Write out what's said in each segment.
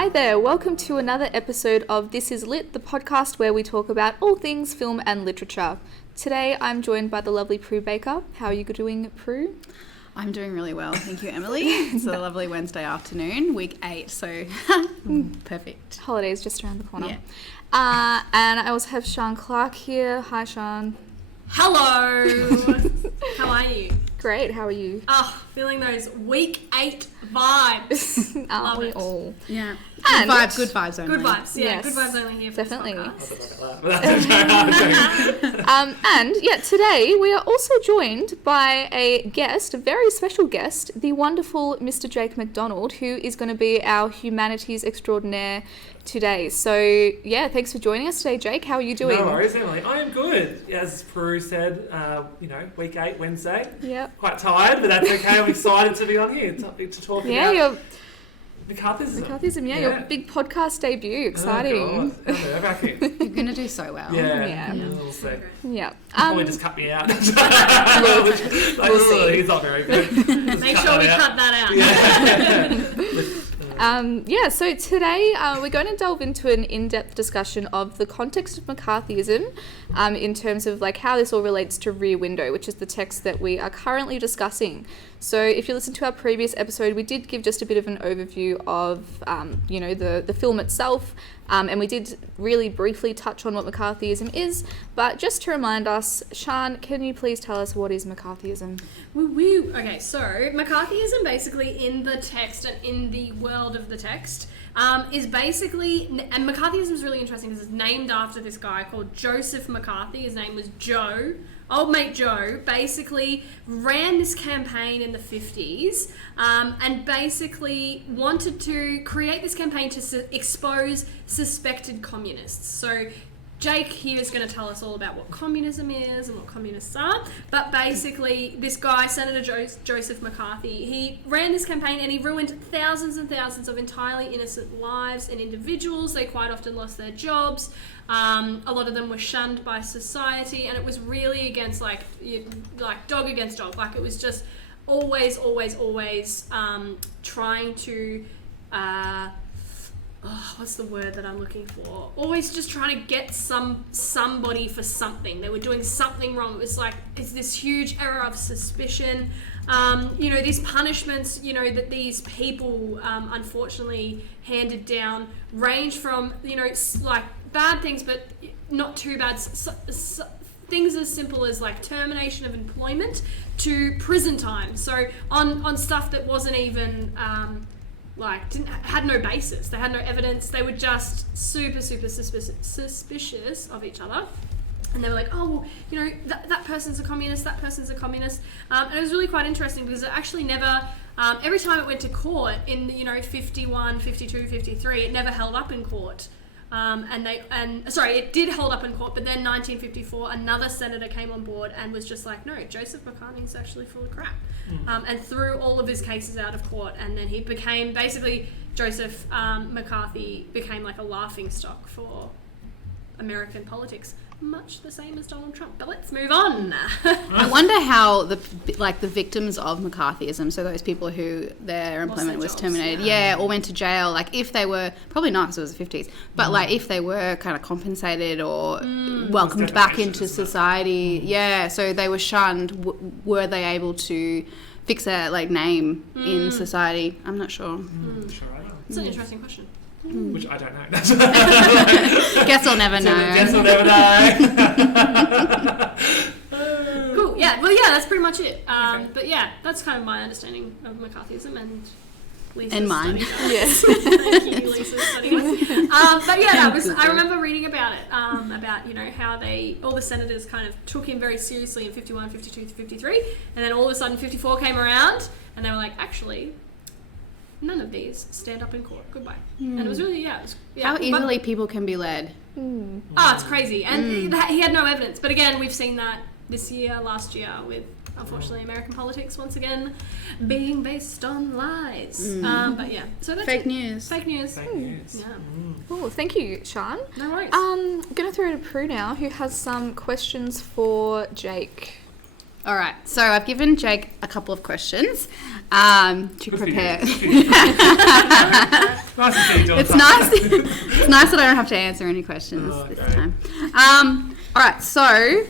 Hi there, welcome to another episode of This Is Lit, the podcast where we talk about all things film and literature. Today I'm joined by the lovely Prue Baker. How are you doing, Prue? I'm doing really well, thank you, Emily. It's a lovely Wednesday afternoon, week 8, so perfect. Holiday's just around the corner. Yeah. And I also have Sean Clark here. Hi, Sean. Hello! How are you? Great, how are you? Oh, feeling those week 8 vibes. Aren't we it. all? Yeah. And Good vibes only. Good vibes, yeah. Yes, good vibes only here for definitely. this podcast. And today we are also joined by a guest, a very special guest, the wonderful Mr. Jake McDonald, who is going to be our humanities extraordinaire today. So, yeah, thanks for joining us today, Jake. How are you doing? No worries, Emily. I am good. As Prue said, week 8, Wednesday. Yep. Quite tired, but that's okay. I'm excited to be on here to talk Yeah, about your Mccarthyism. your big podcast debut. Exciting. Oh, God. Nerve-wracking. You're going to do so well. Yeah. Yeah. We'll see. Yeah. Probably just cut me out. We'll see. He's not very good. Make sure we cut that out. So today we're going to delve into an in-depth discussion of the context of McCarthyism in terms of like how this all relates to Rear Window, which is the text that we are currently discussing. So if you listen to our previous episode, we did give just a bit of an overview of, the film itself, and we did really briefly touch on what McCarthyism is. But just to remind us, Sian, can you please tell us what is McCarthyism? Woo-woo. Okay, so McCarthyism basically in the text and in the world of the text is basically, and McCarthyism is really interesting because it's named after this guy called Joseph McCarthy. His name was Joe. Old mate Joe basically ran this campaign in the 50s and basically wanted to create this campaign to expose suspected communists. So Jake here is going to tell us all about what communism is and what communists are. But basically, this guy, Senator Joseph McCarthy, he ran this campaign and he ruined thousands and thousands of entirely innocent lives and individuals. They quite often lost their jobs. A lot of them were shunned by society, and it was really against like dog against dog. Like it was just always trying to. What's the word that I'm looking for? Always just trying to get somebody for something. They were doing something wrong. It was like it's this huge era of suspicion. These punishments, that these people unfortunately handed down range from, like bad things, but not too bad. Things as simple as like termination of employment to prison time. So on stuff that wasn't even had no basis. They had no evidence. They were just super suspicious of each other. And they were like, oh, well, that person's a communist, that person's a communist. And it was really quite interesting because it actually never, every time it went to court in, 51, 52, 53, it never held up in court. It did hold up in court, but then 1954, another senator came on board and was just like, no, Joseph McCarthy's actually full of crap. And threw all of his cases out of court, and then he became, Joseph McCarthy became like a laughingstock for American politics. Much the same as Donald Trump, but let's move on. I wonder how the victims of McCarthyism, so those people who their employment was terminated, or went to jail, like if they were, probably not because it was the 50s, but like if they were kind of compensated or welcomed back into society, so they were shunned, were they able to fix their like name in society? I'm not sure. It's an interesting question. Which I don't know. Guess I'll never know. Cool. Yeah. Well, yeah. That's pretty much it. Okay. But yeah, that's kind of my understanding of McCarthyism and Lisa's and mine. Yes. Thank you, Lisa's studying. But yeah, I remember reading about it. About how all the senators kind of took him very seriously in 51, 52, 53, and then all of a sudden 54 came around, and they were like, actually, none of these stand up in court. Goodbye. And it was really, how easily people can be led. Oh, it's crazy. And he had no evidence. But again, we've seen that last year, with, unfortunately, American politics once again being based on lies. But yeah, so that's Fake news. Fake news. Yeah. Cool. Thank you, Sean. No worries. I'm going to throw it to Prue now, who has some questions for Jake. All right. So I've given Jake a couple of questions to prepare. Nice to see you doing It's that. nice. It's nice that I don't have to answer any questions Oh, this great. time. All right. So,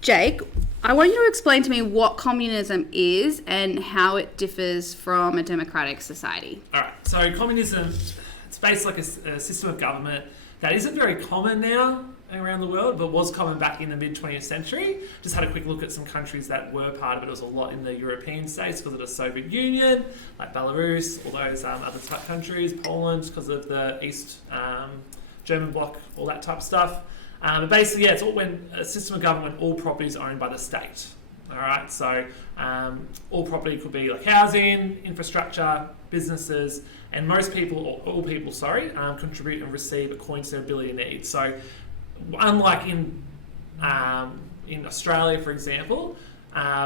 Jake, I want you to explain to me what communism is and how it differs from a democratic society. All right, so communism, it's based like a system of government that isn't very common now around the world, but was common back in the mid-20th century. Just had a quick look at some countries that were part of it. It was a lot in the European states because of the Soviet Union, like Belarus, all those other type countries, Poland because of the East German bloc, all that type of stuff. But basically, yeah, it's all when a system of government, all property is owned by the state. All right, so all property could be like housing, infrastructure, businesses, and most people, or all people, contribute and receive according to their ability and needs. So, unlike in Australia, for example,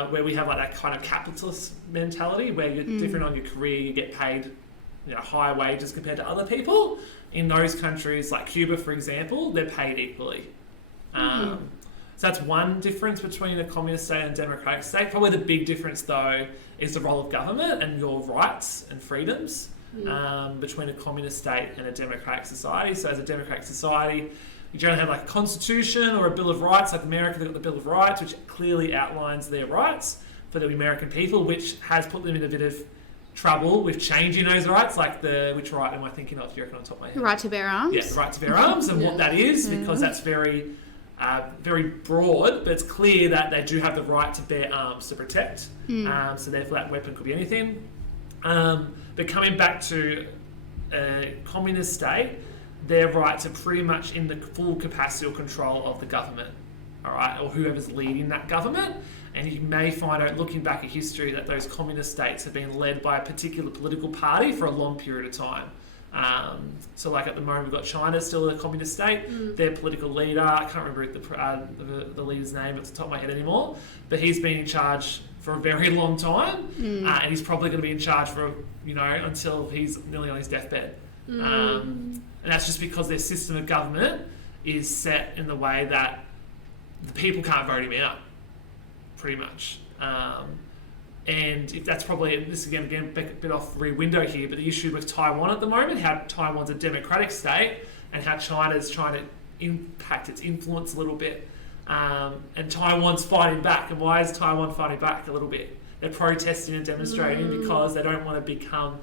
where we have like that kind of capitalist mentality, where you're different on your career, you get paid, higher wages compared to other people. In those countries, like Cuba, for example, they're paid equally. So that's one difference between a communist state and a democratic state. Probably the big difference, though, is the role of government and your rights and freedoms between a communist state and a democratic society. So as a democratic society, you generally have like a constitution or a Bill of Rights. Like America, they've got the Bill of Rights, which clearly outlines their rights for the American people, which has put them in a bit of trouble with changing those rights. Like which right am I thinking of? Do you reckon on top of my head? The right to bear arms? Yeah, the right to bear arms and what that is, because that's very broad, but it's clear that they do have the right to bear arms to protect. So therefore that weapon could be anything. But coming back to a communist state, their rights are pretty much in the full capacity or control of the government, all right, or whoever's leading that government. And you may find out, looking back at history, that those communist states have been led by a particular political party for a long period of time. So like at the moment, we've got China still a communist state. Their political leader, I can't remember the leader's name off the top of my head anymore, but he's been in charge for a very long time, and he's probably going to be in charge for, until he's nearly on his deathbed. And that's just because their system of government is set in the way that the people can't vote him out, pretty much. And if that's probably, this again a bit off Rear Window here, but the issue with Taiwan at the moment, how Taiwan's a democratic state and how China's trying to impact its influence a little bit. And Taiwan's fighting back. And why is Taiwan fighting back a little bit? They're protesting and demonstrating because they don't want to become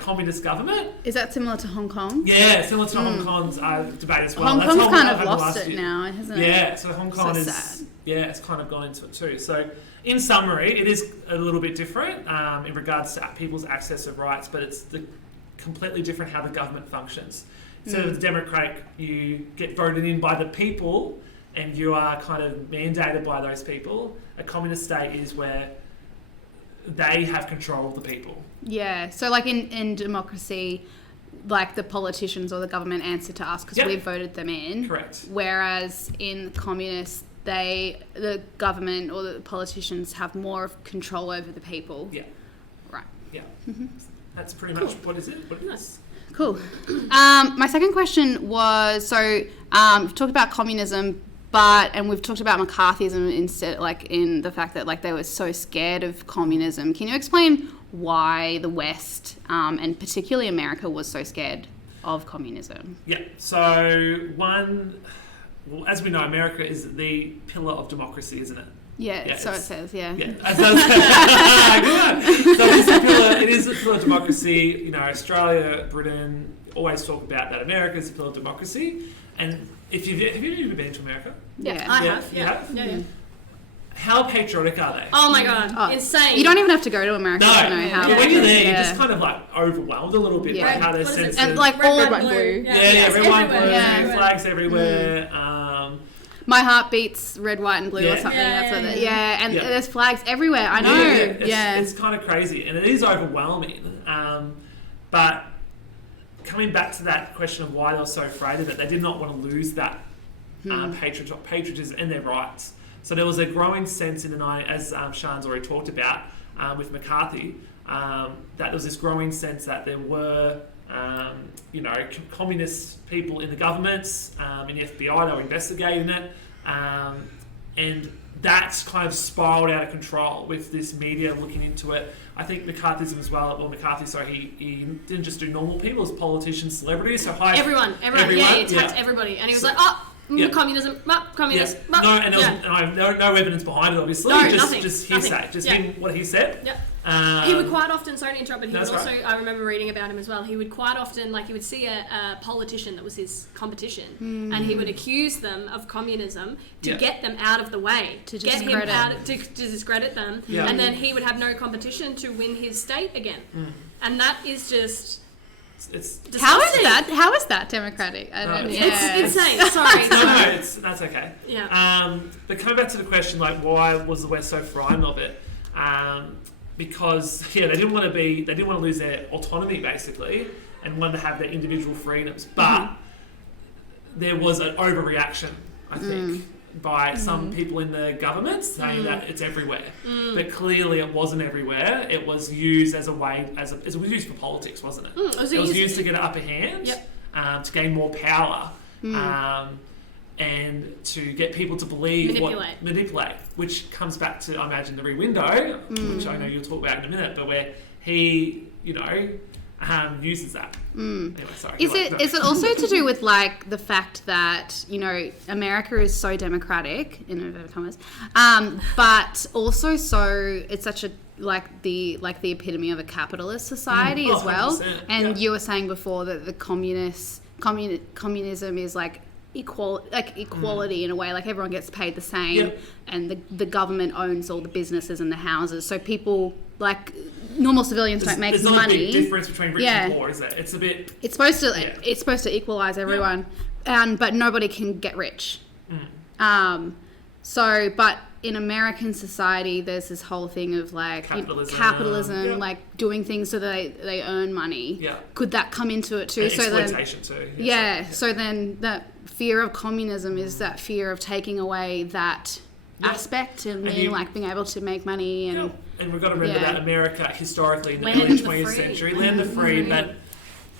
communist government. Is that similar to Hong Kong? Yeah, similar to Hong Kong's debate as well. Hong That's Kong's kind of I've had lost it year. now, hasn't it? Yeah, so Hong Kong is sad. Yeah, it's kind of gone into it too. So in summary, it is a little bit different in regards to people's access of rights, but it's completely different how the government functions. So with the democratic, you get voted in by the people and you are kind of mandated by those people. A communist state is where they have control of the people. Yeah, so like in democracy, like the politicians or the government answer to us because we voted them in. Correct. Whereas in communists, the government or the politicians have more of control over the people. Yeah. Right. Yeah. That's pretty much what is it. What it is. Cool. My second question was, we've talked about communism, and we've talked about McCarthyism instead, like in the fact that like they were so scared of communism. Can you explain why the West, and particularly America, was so scared of communism? Yeah. So as we know, America is the pillar of democracy, isn't it? Yeah, so it says, yeah. Yeah, good. So it is a pillar of democracy. Australia, Britain always talk about that America is a pillar of democracy. And have you ever been to America? Yeah. I have. You Yeah. have? Yeah. How patriotic are they? Oh my god, insane. You don't even have to go to America to know how. When you're there, you're just kind of like overwhelmed a little bit by how they're sensitive. And like all red, white, blue. red, white, blue, Yeah. flags everywhere. My heart beats red, white, and blue or something. And there's flags everywhere. I know. It's kind of crazy, and it is overwhelming. But coming back to that question of why they were so afraid of it, they did not want to lose that patriotism and their rights. So there was a growing sense in the 90s, as Sian's already talked about with McCarthy, that there was this growing sense that there were communist people in the governments, in the FBI, they were investigating it, and that's kind of spiraled out of control with this media looking into it. I think McCarthyism as well, he didn't just do normal people, it was politicians, celebrities, so everyone. Yeah, he attacked everybody. And he was communism, communism. Yeah. No, and I have no evidence behind it, obviously. No, just nothing. Just hearsay. Just him, what he said. Yep. He would quite often, sorry to interrupt, but he would also, I remember reading about him as well, he would quite often, he would see a politician that was his competition, and he would accuse them of communism to get them out of the way, to discredit them, and then he would have no competition to win his state again. And that is just... It's how is that democratic? I don't know. It's insane. Sorry. That's okay. Yeah. But coming back to the question, why was the West so frightened of it? Because they didn't want to lose their autonomy basically, and wanted to have their individual freedoms. But there was an overreaction, I think, by some people in the government saying that it's everywhere. But clearly it wasn't everywhere. It was used as a way, it was used for politics, wasn't it? It was used to get an upper hand, to gain more power, and to get people to believe manipulate, which comes back to, I imagine, the Rear Window, which I know you'll talk about in a minute, but where he, uses that. Anyway, sorry. Is it also to do with the fact that America is so democratic in inverted commas, but also so it's such a the epitome of a capitalist society as well. And you were saying before that the communism is equality in a way, everyone gets paid the same, and the government owns all the businesses and the houses, so people normal civilians don't make money. There's not a big difference between rich and poor, is there? It's a bit. It's supposed to equalize everyone, but nobody can get rich. But in American society, there's this whole thing of capitalism, doing things so that they earn money. Yeah. Could that come into it too? And exploitation too. Yeah. So then that fear of communism is that fear of taking away that aspect and being able to make money and. And we've got to remember that America historically in the early 20th century, land of free, but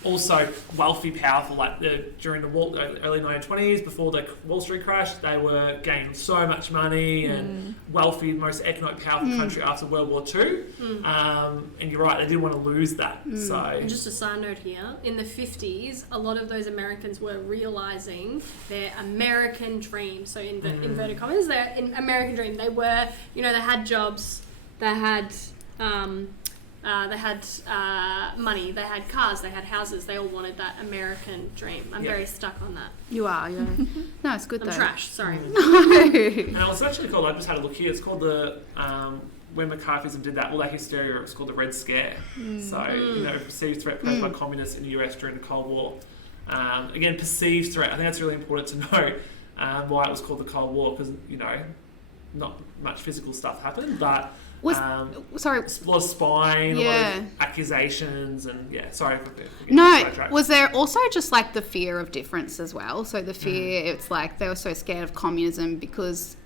also wealthy, powerful. During the early 1920s, before the Wall Street crash, they were gaining so much money and wealthy, most economic, powerful country after World War II. And you're right, they didn't want to lose that. So, and just a side note here, in the 50s, a lot of those Americans were realising their American dream. So in the inverted commas, their American dream. They were, they had jobs. They had money, they had cars, they had houses, they all wanted that American dream. I'm very stuck on that. You are, yeah. No, it's good though. I'm trash, sorry. And it's actually called, I just had a look here, it's called when McCarthyism did that, all that hysteria, it was called the Red Scare. So, perceived threat posed by communists in the US during the Cold War. Again, perceived threat, I think that's really important to know why it was called the Cold War, because, not much physical stuff happened, but a lot of spying, a lot of accusations, and was there also just the fear of difference as well? So the fear, it's they were so scared of communism because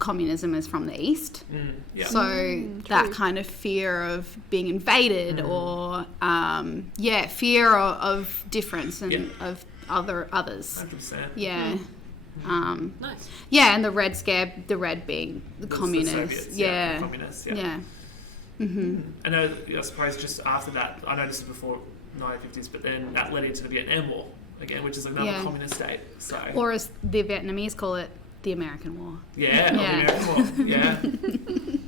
communism is from the East. That kind of fear of being invaded or fear of difference and of others. 100%. Yeah. Nice. Yeah, and the Red Scare, the red being the communists. The Soviets, the communists, And I suppose just after that, I know this is before 1950s, but then that led into the Vietnam War again, which is another communist state. So, or as the Vietnamese call it, the American War. The American War. Yeah.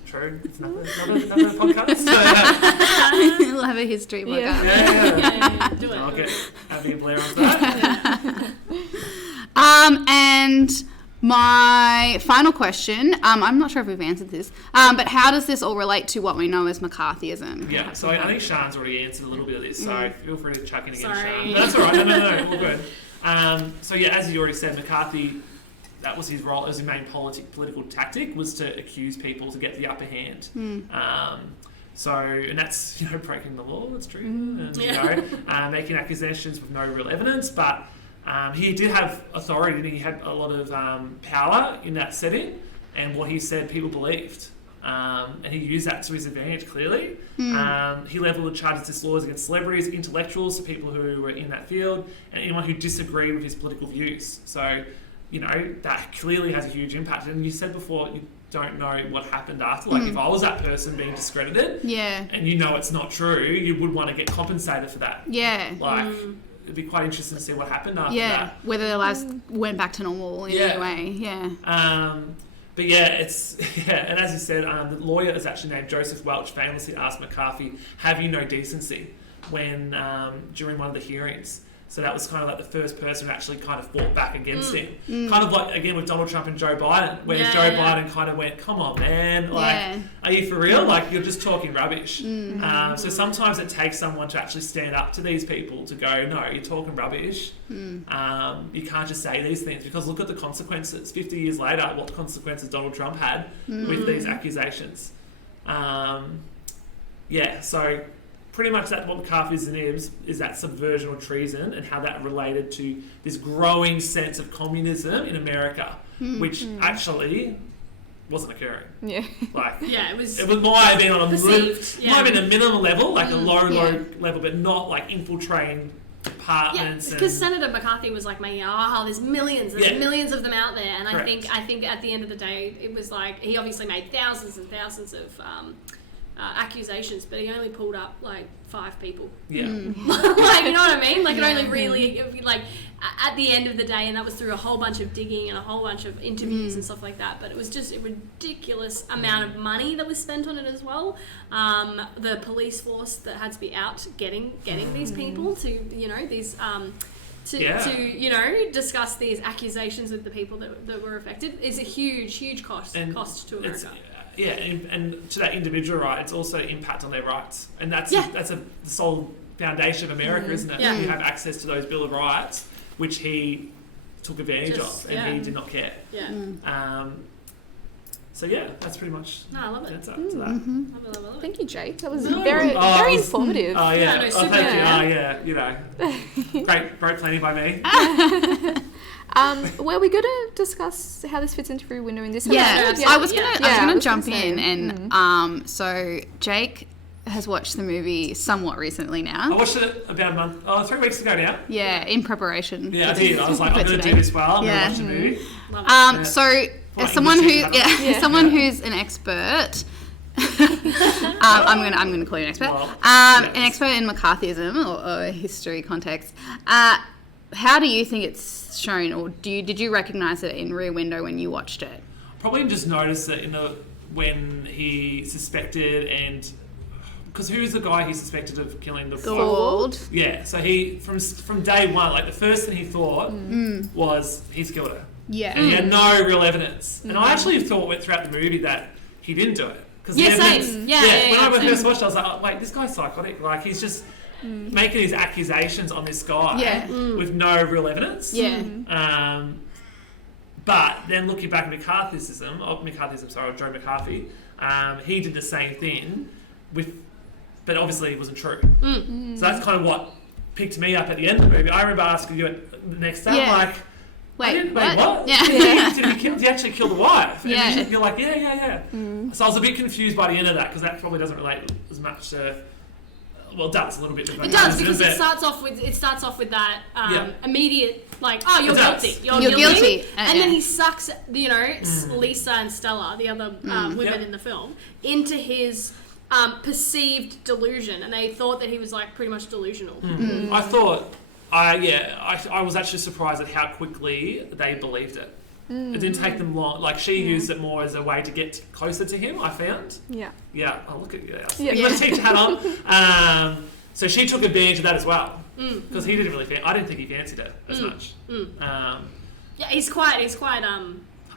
True. It's another podcast. We'll have a history podcast. Yeah, do it. I'll get Abby and Blair on that. And my final question, I'm not sure if we've answered this, but how does this all relate to what we know as McCarthyism? Yeah, so I think Sian's already answered a little bit of this, so feel free to chuck in again, Sian. That's all right. No, all good. As you already said, McCarthy, that was his role, it was his main political tactic, was to accuse people to get the upper hand. And that's, breaking the law, that's true. And, making accusations with no real evidence, but he did have authority, he had a lot of power in that setting, and what he said people believed. And he used that to his advantage, clearly. He levelled the charges against laws against celebrities, intellectuals, so people who were in that field, and anyone who disagreed with his political views. So, that clearly has a huge impact. And you said before, don't know what happened after. Like, if I was that person being discredited, and you know it's not true, you would want to get compensated for that. Yeah. Like, it'd be quite interesting to see what happened after that. Whether their lives went back to normal in any way. Yeah. But and as you said, the lawyer is actually named Joseph Welch, famously asked McCarthy, "Have you no decency?" when during one of the hearings. So that was kind of like the first person who actually kind of fought back against him. Kind of like, again, with Donald Trump and Joe Biden, where Joe Biden kind of went, come on, man, like, are you for real? Like, you're just talking rubbish. So sometimes it takes someone to actually stand up to these people to go, no, you're talking rubbish. You can't just say these things, because look at the consequences. 50 years later, what consequences Donald Trump had with these accusations. So pretty much that's what McCarthyism is that subversion or treason, and how that related to this growing sense of communism in America, which actually wasn't occurring. It was might have been on a might have been a minimal level, like a low level, but not like infiltrating departments. Because Senator McCarthy was like making, there's millions of them out there, and I think at the end of the day, it was like he obviously made thousands and thousands of accusations, but he only pulled up like 5 people. Like, you know what I mean? Like, it only really, like, at the end of the day, and that was through a whole bunch of digging and a whole bunch of interviews and stuff like that, but it was just a ridiculous amount of money that was spent on it as well. The police force that had to be out getting these people to, you know, these to you know, discuss these accusations with the people that were affected is a huge cost to America. And to that individual right, it's also impact on their rights, and that's the sole foundation of America, isn't it? You have access to those Bill of Rights, which he took advantage of, and he did not care. That's pretty much. No, I love it. That's up to that. Love it. Thank you, Jake. That was very informative. Oh yeah. Super thank you. You know, great planning by me. Well, we're going to discuss how this fits into Rear Window in this episode. I was gonna jump in, and so Jake has watched the movie somewhat recently now. I watched it about 3 weeks ago now. Yeah, in preparation. Yeah, I did. I was like, I'm going to do this well. I'm going to watch the movie. So as someone who's an expert. I'm going to call you an expert. An expert in McCarthyism or history context. How do you think it's shown, or did you recognise it in Rear Window when you watched it? Probably just noticed it when he suspected, and because who was the guy he suspected of killing the Gould? Yeah, so he from day one, like the first thing he thought was he's killed her. Yeah, and he had no real evidence. And I actually thought throughout the movie that he didn't do it. When I first watched it, I was like, wait, this guy's psychotic. Like, he's just making these accusations on this guy with no real evidence. But then looking back at Joe McCarthy, he did the same thing but obviously it wasn't true. So that's kind of what picked me up at the end of the movie. I remember asking you the next day, like, wait, what? Yeah. Did he actually kill the wife? And you're like, yeah. So I was a bit confused by the end of that, because that probably doesn't relate as much to... Well, it does a little bit. It does, because it starts off with that immediate, like, oh, you're guilty. You're guilty. And then he sucks, you know, Lisa and Stella, the other women in the film, into his perceived delusion, and they thought that he was like pretty much delusional. I thought, I was actually surprised at how quickly they believed it. It didn't take them long. Like, she used it more as a way to get closer to him, I found. Yeah. Oh, look at you. Let's teach hat on. So she took advantage of that as well. Because he didn't really I didn't think he fancied it as much. He's quite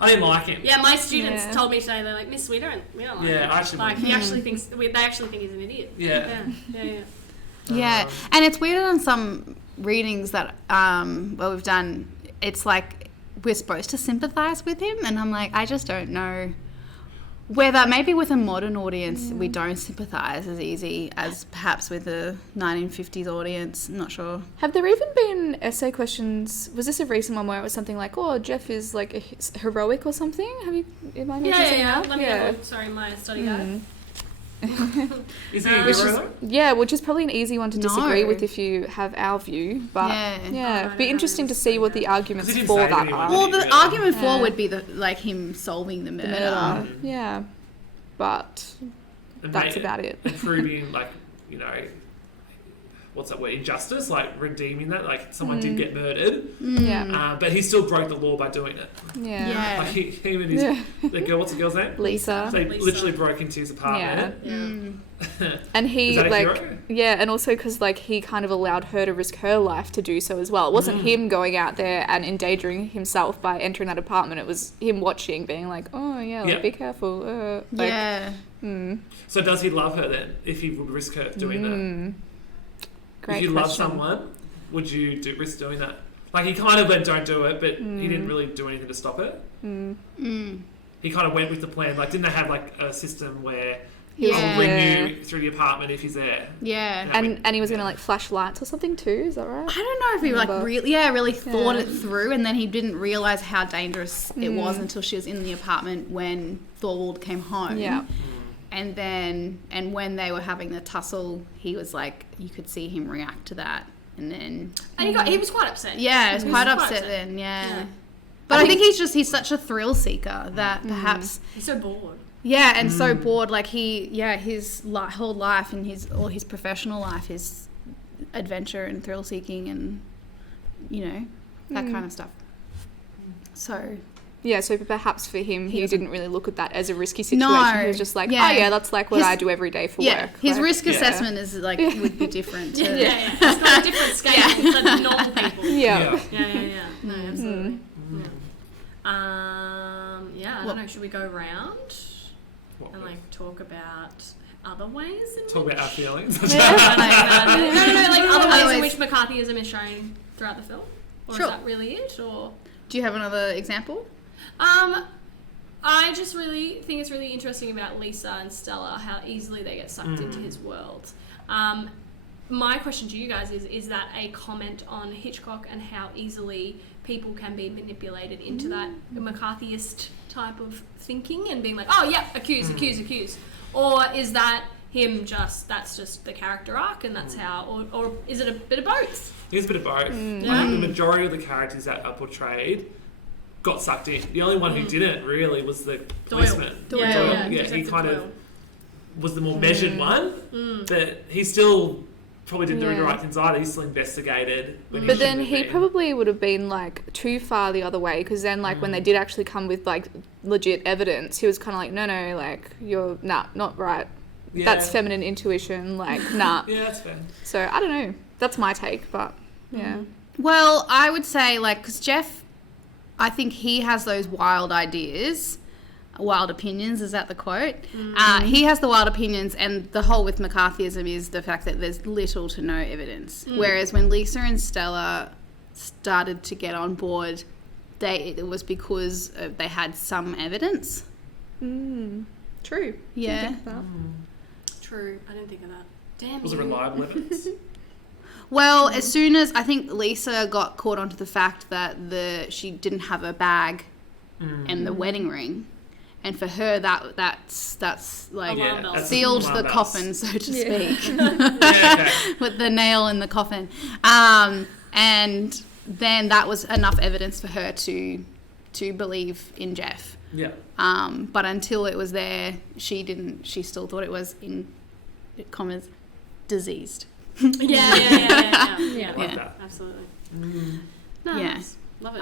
I didn't like him. Yeah, my students told me today, they're like, Miss, we don't like him. I actually they actually think he's an idiot. Yeah, and it's weird on some readings that we've done. It's like we're supposed to sympathise with him, and I'm like, I just don't know whether maybe with a modern audience we don't sympathise as easy as perhaps with a 1950s audience. I'm not sure. Have there even been essay questions? Was this a recent one where it was something like, oh, Jeff is like heroic or something? Have you? Am I Let me have a look. Sorry, my study guide. Is he a hero though? Yeah, which is probably an easy one to disagree No. with if you have our view. But Yeah. it'd be interesting to see what the arguments 'Cause he didn't for say that anyone, are. did Well, he, the really? argument for Yeah. would be like him solving the murder. Murder. Yeah, but And that's about it. And proving, like, you know, what's that word? Injustice, like redeeming that. Like someone did get murdered, Yeah, but he still broke the law by doing it. yeah, Yeah. Like him and his the girl. What's the girl's name? Lisa. They Lisa. literally broke into his apartment. And he Is that a like hero? yeah, and also because like he kind of allowed her to risk her life to do so as well. It wasn't him going out there and endangering himself by entering that apartment. It was him watching, being like, oh yeah, like, Yeah. be careful. Yeah. So does he love her then? If he would risk her doing that? Great if you question. love someone, would you risk doing that? Like he kind of went, don't do it, but he didn't really do anything to stop it. He kind of went with the plan. Like, didn't they have like a system where he'll bring you through the apartment if he's there? Yeah. And he was gonna like flash lights or something too. Is that right? I don't know if he Remember. like really thought it through, and then he didn't realize how dangerous it was until she was in the apartment when Thorwald came home. Yeah. And when they were having the tussle, he was like, you could see him react to that, and then And he was quite upset. yeah, he was He quite was upset then. Yeah. But I think he's such a thrill seeker that perhaps he's so bored. yeah, and so bored. Like his whole life and his professional life is adventure and thrill seeking and that kind of stuff. So Yeah, so perhaps for him, he doesn't- didn't really look at that as a risky situation. No. He was just like, Yeah. oh yeah, that's like what His- I do every day for yeah, work. his Like, risk yeah. assessment is like would be different. To, Yeah. It's got a different scale than normal people. Yeah. Yeah. No, absolutely. I don't know. Should we go around What and with? like talk about other ways? In Talk which... about our feelings. no, like other ways in ways. which McCarthyism is shown throughout the film, or Sure. is that really it? Or Do you have another example? I just really think it's really interesting about Lisa and Stella, how easily they get sucked into his world. My question to you guys is that a comment on Hitchcock and how easily people can be manipulated into that McCarthyist type of thinking and being like, oh yeah, accuse. Or is that him that's just the character arc and that's how, or is it a bit of both? It's a bit of both. I Yeah. think the majority of the characters that are portrayed got sucked in. The only one who didn't really was the policeman. Yeah, he Detective kind Doyle. of was the more measured one, but he still probably didn't do the Yeah. right things either. He still investigated. When But then shouldn't he have been. probably would have been like too far the other way, because then like when they did actually come with like legit evidence, he was kind of like, no, like you're not right. Yeah. That's feminine intuition, like nah. Yeah, that's fair. So I don't know. That's my take, but yeah. Well, I would say because Jeff, I think he has those wild ideas. Wild opinions, is that the quote? He has the wild opinions, and the whole with McCarthyism is the fact that there's little to no evidence. Whereas when Lisa and Stella started to get on board, it was because they had some evidence. True. Yeah. True, I didn't think of that. Damn Was it you. reliable evidence? Well, as soon as I think Lisa got caught onto the fact that she didn't have a bag and the wedding ring. And for her, that's like Alarm bells. sealed Alarm the bells. coffin, so to speak, Yeah, okay. with the nail in the coffin. And then that was enough evidence for her to believe in Jeff. Yeah. But until it was there, she didn't. She still thought it was in commas diseased. Yeah. I like that. Absolutely. Yeah. Love it.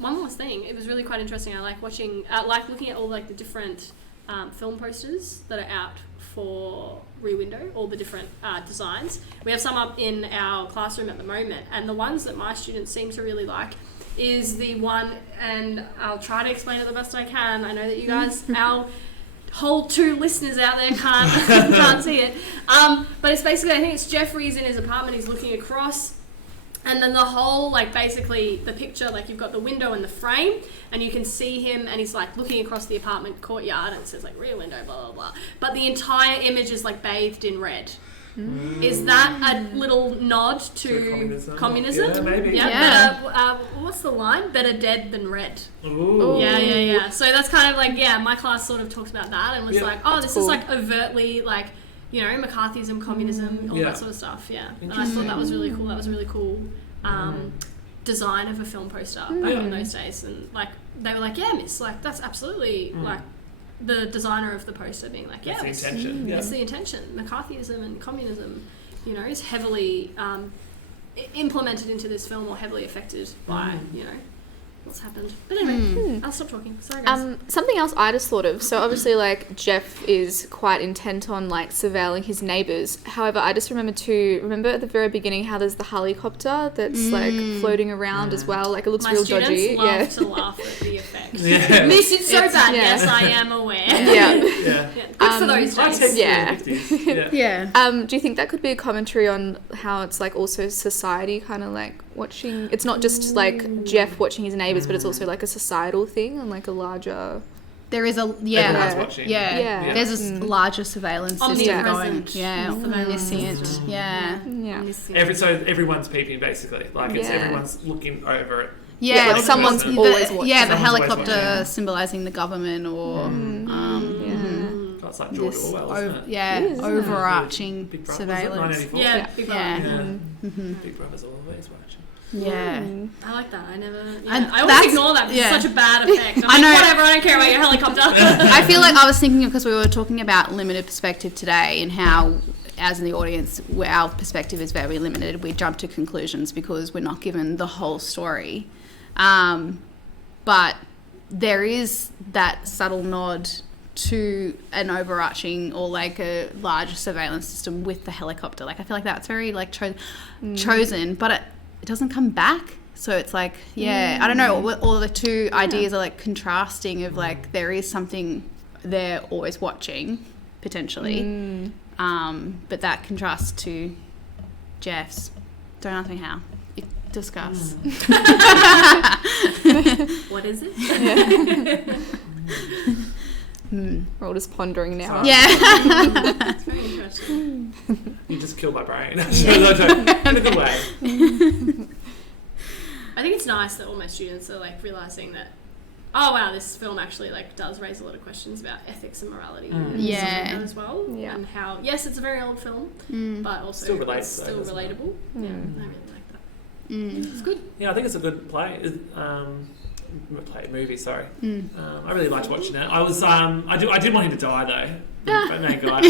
One more thing. It was really quite interesting. I like watching, looking at all like the different film posters that are out for Rear Window, all the different designs. We have some up in our classroom at the moment, and the ones that my students seem to really like is the one, and I'll try to explain it the best I can. I know that you guys, our whole 2 listeners out there can't see it. But it's basically, I think it's Jeffrey's in his apartment. He's looking across. And then the whole, like, basically the picture, like, you've got the window and the frame, and you can see him, and he's, like, looking across the apartment courtyard, and it says, like, rear window, blah, blah, blah. But the entire image is, like, bathed in red. Is that a little nod to communism? Yeah, maybe. Yeah. Better, what's the line? Better dead than red. Ooh. Yeah. So that's kind of like, my class sort of talks about that and was like, oh, this is like overtly like, McCarthyism, communism, all that sort of stuff. Yeah. And I thought that was really cool. That was a really cool design of a film poster back in those days. And like, they were like, yeah, miss, like, that's absolutely like, the designer of the poster being like, yeah, that's the intention. It's the intention. McCarthyism and communism, is heavily implemented into this film or heavily affected by, what's happened. But anyway, I'll stop talking. Sorry, guys. Something else I just thought of. So obviously, like, Jeff is quite intent on like surveilling his neighbours. However, I just remember at the very beginning how there's the helicopter that's like floating around as well. Like, it looks real dodgy. My students love to laugh at the effects. Yeah. Miss, it's so bad. Yeah. Yes, I am aware. Yeah. Good for those days. Yeah. Do you think that could be a commentary on how it's like also society kind of like watching? It's not just like Jeff watching his neighbours, but it's also like a societal thing and like a larger. There is a Everyone's watching. Yeah. There's a larger surveillance system going. Omnipresent. Yeah, omniscient. Yeah. Yeah. Everyone's peeping basically. Like it's everyone's looking over it. Yeah, like someone's always watching. Yeah, the Someone's always helicopter watching. symbolising the government or It's like George this Orwell, isn't it? overarching Big Brother, was it? surveillance. 1984? Yeah, Big Brother. Yeah. Big Brother's always watching. Yeah. I like that. I never. And I always that's- ignore that because it's such a bad effect. I'm I like, know. whatever. I don't care about your helicopter. I feel like I was thinking because we were talking about limited perspective today and how, as in the audience, where our perspective is very limited, we jump to conclusions because we're not given the whole story. But there is that subtle nod to an overarching or like a large surveillance system with the helicopter. Like, I feel like that's very like chosen, but it doesn't come back. So it's like, I don't know, all the two ideas are like contrasting of like, there is something they're always watching potentially. But that contrasts to Jeff's. Don't ask me how. Discuss. What is it? We're all just pondering now. Yeah. It's very interesting. You just killed my brain. In a good way. I think it's nice that all my students are like realizing that, oh wow, this film actually like does raise a lot of questions about ethics and morality and stuff like that as well. Yeah. And how it's a very old film, but also Still relates, it's though, still doesn't it? relatable. Yeah, I really like that. It's good. Yeah, I think it's a good play. Movie, sorry. I really liked watching it. I was I did want him to die though. That main guy.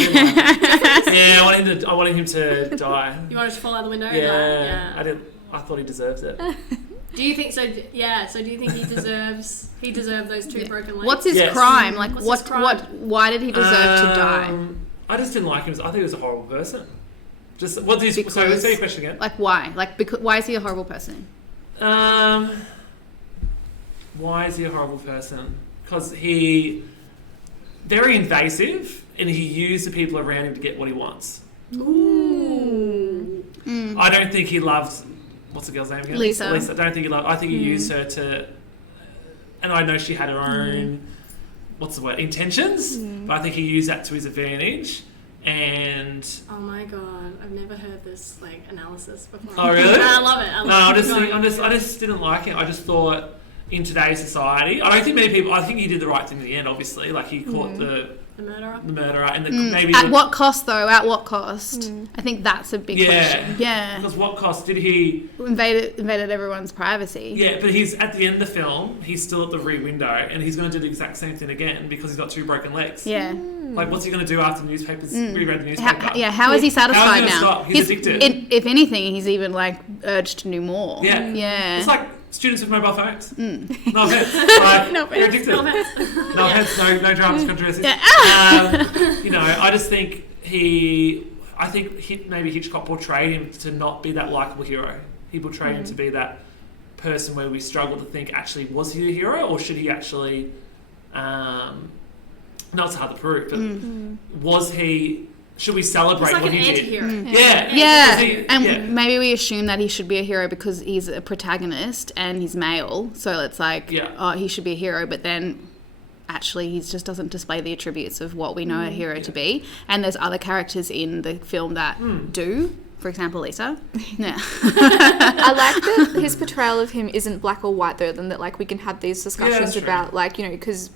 I wanted him to die. You wanted to fall out the window? Yeah. And I thought he deserved it. Do you think so? Yeah. So do you think he deserved those two broken legs? What's his crime? Like, What's his crime? why did he deserve to die? I just didn't like him. I think he was a horrible person. Just what did you? Sorry, say your question again. Like, why? Like, because why is he a horrible person? Why is he a horrible person? Because he very invasive, and he used the people around him to get what he wants. Ooh. I don't think he loved. What's the girl's name again? Lisa. I don't think he loved. I think he used her to. And I know she had her own. What's the word? Intentions. But I think he used that to his advantage. And Oh my god, I've never heard this like analysis before. Oh really? I love it. I just didn't like it. I just thought in today's society, I don't think many people. I think he did the right thing in the end. Obviously, like he caught the murderer, and maybe at what cost though? At what cost? I think that's a big question. Yeah, because what cost did he invaded everyone's privacy? Yeah, but he's at the end of the film. He's still at the rear window, and he's going to do the exact same thing again because he's got two broken legs. Yeah. Like, what's he going to do after the newspapers reread the newspaper? How is he satisfied How is he now? stop? He's addicted. If anything, he's even like urged to do more. Yeah. Yeah. It's like students with mobile phones. No offense. Like, they're addicted. No offense. No offense. No dramas, controversies. Yeah. I just think maybe Hitchcock portrayed him to not be that likable hero. He portrayed him to be that person where we struggle to think, actually, was he a hero or should he actually... not so hard to prove, but was he... Should we celebrate It's like what an he did? anti-hero. Yeah. Maybe we assume that he should be a hero because he's a protagonist and he's male. So it's like, oh, he should be a hero. But then actually he just doesn't display the attributes of what we know a hero to be. And there's other characters in the film that do. For example, Lisa. Yeah. I like that his portrayal of him isn't black or white, though, than that, like, we can have these discussions true. about, like, you know, because,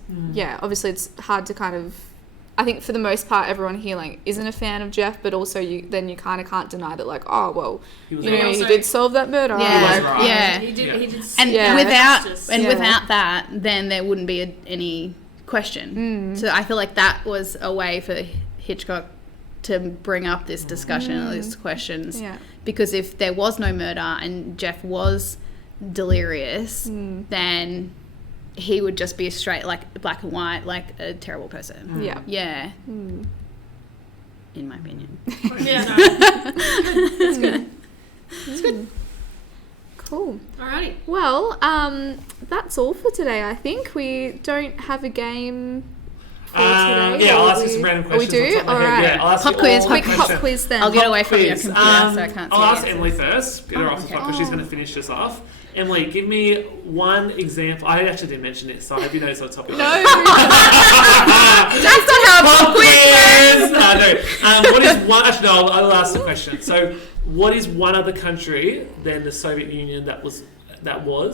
obviously it's hard to kind of, I think for the most part, everyone here, like, isn't a fan of Jeff, but also you kind of can't deny that, like, oh, well, He was you know, right. he did solve that murder. Yeah. Like, right. Yeah. He did. Yeah. He did. And Yeah. without that, then there wouldn't be any question. So I feel like that was a way for Hitchcock to bring up this discussion or these questions. Yeah. Because if there was no murder and Jeff was delirious, then he would just be a straight, like, black and white, like a terrible person. Yeah. Yeah. In my opinion. Yeah. No. That's good. That's good. Cool. Alrighty. Well, that's all for today, I think. We don't have a game for today. Yeah, or I'll ask you we- some random Oh, questions. we do? on top of my head. Alright. Yeah, I'll ask Pop you quiz, all Quick the pop questions. quiz then. I'll get away from your Quiz. computer so I can't see I'll ask it. Emily first. Get her off the okay. spot because she's going to finish this off. Emily, give me one example. I actually didn't mention it, so I hope you know it's on topic. No. That's not how a pop quiz works. No. What is one? Actually, no. I'll ask the question. So, what is one other country than the Soviet Union that was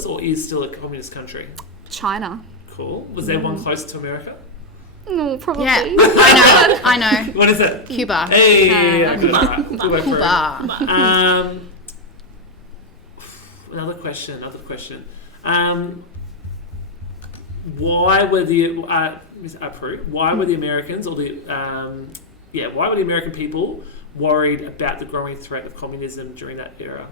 or is still a communist country? China. Cool. Was there one closer to America? No, probably. Yeah, I know. What is it? Cuba. Hey, I got it right. Good work, Marie. Cuba. Another question. Why were the why were the Americans or the why were the American people worried about the growing threat of communism during that era?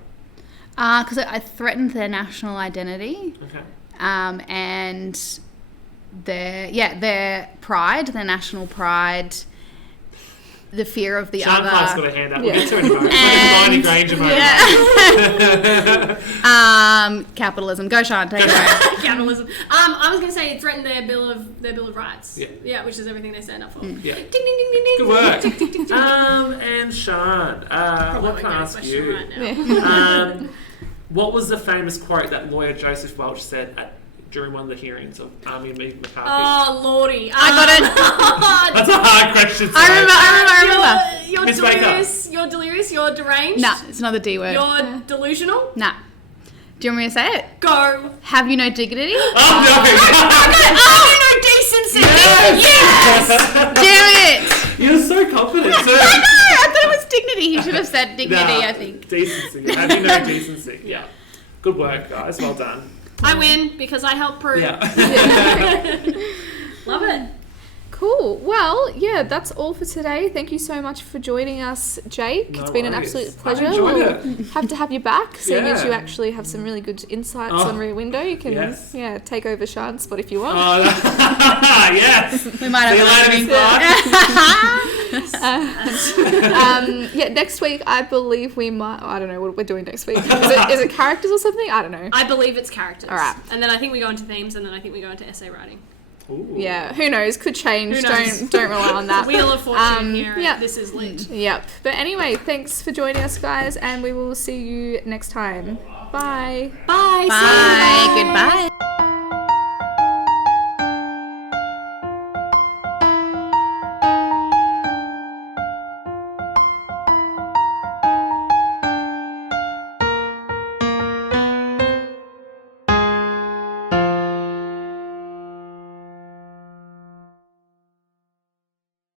Because it threatened their national identity. Okay. And their pride, their national pride, the fear of the Sean Clark's other. got a hand up. We'll get to it in a moment. It's like a Hermione Granger moment. Yeah. Capitalism. Go, Sean. Take it away. Capitalism. I was going to say it threatened their bill of rights. Yeah. Yeah, which is everything they stand up for. Yeah. Ding ding ding ding ding. Good work. Tick, tick, tick, tick. And Sean, Probably what can I won't ask get a you? question right now. What was the famous quote that lawyer Joseph Welch said during one of the hearings of Army and McCarthy? Oh lordy! I got it. That's a hard question. I remember. You're Miss delirious. You're delirious. You're deranged. Nah, it's not the D word. You're delusional. Nah. Do you want me to say it? Go. Have you no dignity? Oh Oh, no decency. Yes! Damn it! You're so confident too. I know. I thought it was dignity. He should have said dignity. Nah, I think. Decency. Have you no decency? Yeah. Good work, guys. Well done. I win because I helped prove. Yeah. Love it. Cool. Well, yeah, that's all for today. Thank you so much for joining us, Jake. No It's been an worries. absolute I pleasure. enjoyed We'll it. have to have you back, seeing as Yeah. you actually have some really good insights Oh, on Rear Window. You can yes. take over Sean's spot if you want. Oh, yes. We might See you have later, Miss Clark. Next week I believe we might. I don't know what we're doing next week. Is it characters or something? I don't know. I believe it's characters. All right. And then I think we go into themes, and then I think we go into essay writing. Ooh. Yeah, who knows? Could change. Who knows? Don't rely on that. Wheel of Fortune here. yeah. This is lit. Yep. But anyway, thanks for joining us, guys, and we will see you next time. Bye. Bye. Bye. Goodbye.